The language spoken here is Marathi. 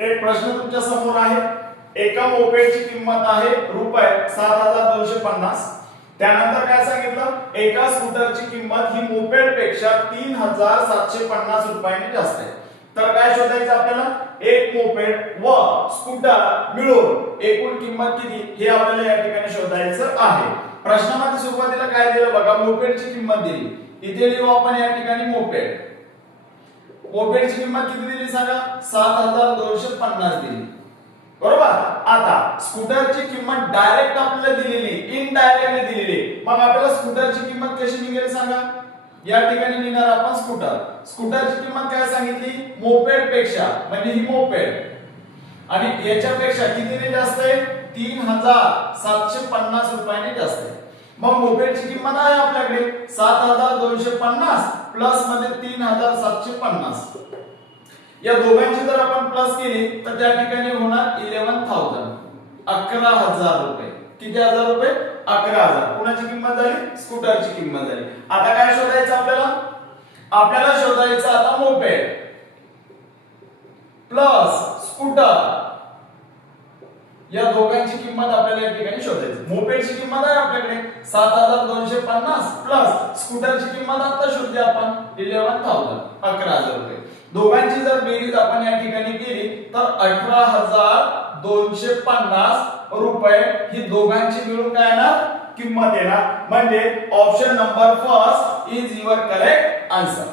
एक प्रश्न तुमच्या समोर आहे। एका मोपेडची किंमत आहे रुपये 7250। त्यानंतर काय सांगितलं, एका स्कूटरची किंमत ही मोपेड पेक्षा 3750 रुपयांनी जास्त आहे। तर काय शोधायचं आपल्याला, एक मोपेड व स्कूटर मिळून एकूण किंमत किती हे आपल्याला या ठिकाणी शोधायचं आहे। प्रश्नामध्ये सुरुवातीला काय दिलं बघा, मोपेडची किंमत दिली। इथे लिहू आपण या ठिकाणी मोपेड। मोपेडची किंमत किती दिली सांगा, 7250 दिली, बरोबर। आता स्कूटरची किंमत डायरेक्ट आपल्याला दिलेली, इनडायरेक्टली दिलेली, मग आपल्याला स्कूटरची किंमत कशी निघेल सांगा। या ठिकाणी लिहिणार आपण स्कूटर। स्कूटरची किंमत काय सांगितली, मोपेड पेक्षा, म्हणजे ही मोपेड आणि याच्यापेक्षा कितीने जास्त आहे, 3750 रुपयांनी जास्त आहे। मग मोपेडची किंमत आहे आपल्याकडे 7250 प्लस मध्ये 3750। या दोघांची जर आपण प्लस केली तर त्या ठिकाणी होणार 11000, 11000 रुपये। किती हजार रुपये, 11000। कुणाची किंमत झाली, स्कूटरची किंमत झाली। आता काय शोधायचं आपल्याला, आपल्याला शोधायचं आता मोपेड प्लस स्कूटर, या दोघांची किंमत आपल्याला या ठिकाणी शोधायची। मोपेडची किंमत आहे आपल्याकडे 7250 प्लस स्कूटरची किंमत आता शोधली आपण 11000, 11000 रुपये। दोघांची जर बेरीज आपण या ठिकाणी केली तर 18250 रुपये ही दोघांची मिळून काय येणार, किंमत येणार। म्हणजे option number first is your correct answer.